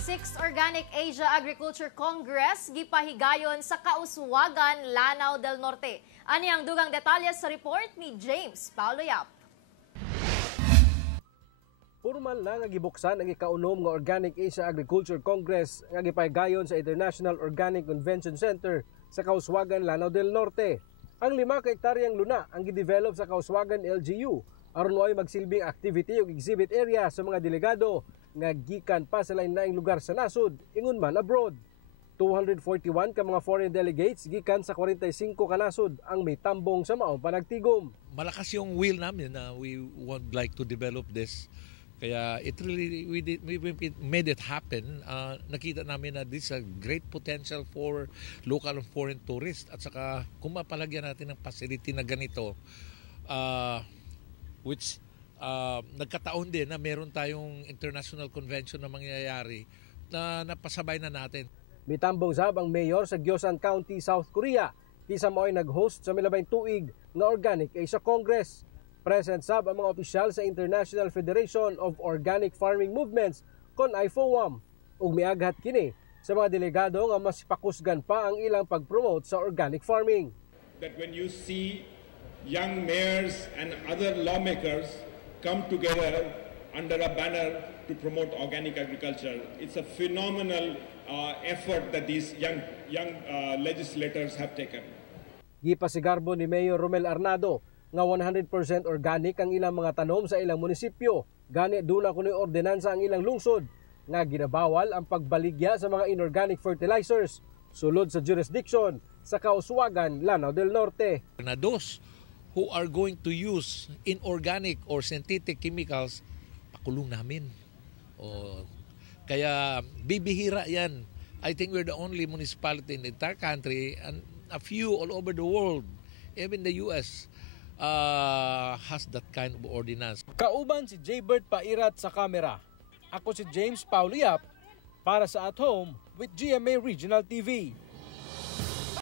6th Organic Asia Agriculture Congress gipahigayon sa Kauswagan, Lanao del Norte. Ani ang dugang detalye sa report ni James Paulo Yap. Formal na nga gibuksan ang ikaunom nga Organic Asia Agriculture Congress nga gipahigayon sa International Organic Convention Center sa Kauswagan, Lanao del Norte. Ang 5 ka hektaryang luna ang gidevelop sa Kauswagan LGU aron ay magsilbing activity ug exhibit area sa mga delegado nga gikan pa sa lain-laing lugar sa nasod ingon man abroad. 241 ka mga foreign delegates gikan sa 45 ka nasod ang may tambong sa maong panagtigom. Malakas yung will namin na we would like to develop this. Kaya it really we made it happen. Nakita namin na this is a great potential for local and foreign tourists. At saka kung mapalagyan natin ng facility na ganito, which nagkataon din na meron tayong international convention na mangyayari na napasabay na natin. Mitambong sab ang mayor sa Gyeosan County, South Korea. Kisa mo'y nag-host sa milabay tuig nga Organic Asia Congress. Present sab ang mga opisyal sa International Federation of Organic Farming Movements kon IFOAM ug miaghat kini sa mga delegado nga mas pakusgan pa ang ilang pag-promote sa organic farming. That when you see young mayors and other lawmakers come together under a banner to promote organic agriculture, it's a phenomenal effort that these young legislators have taken. Gipasigarbo ni Mayor Romel Arnado nga 100% organic ang ilang mga tanom sa ilang munisipyo. Gani duna kunoy ordinansa ang ilang lungsod nga ginabawal ang pagbaligya sa mga inorganic fertilizers sulod sa jurisdiction sa Kauswagan, Lanao del Norte. Na those who are going to use inorganic or synthetic chemicals, pakulong namin. Kaya bibihira yan. I think we're the only municipality in the entire country and a few all over the world, even the US, has that kind of ordinance. Kauban si Jaybert Pairat sa kamera. Ako si James Paulo Yap para sa At Home with GMA Regional TV.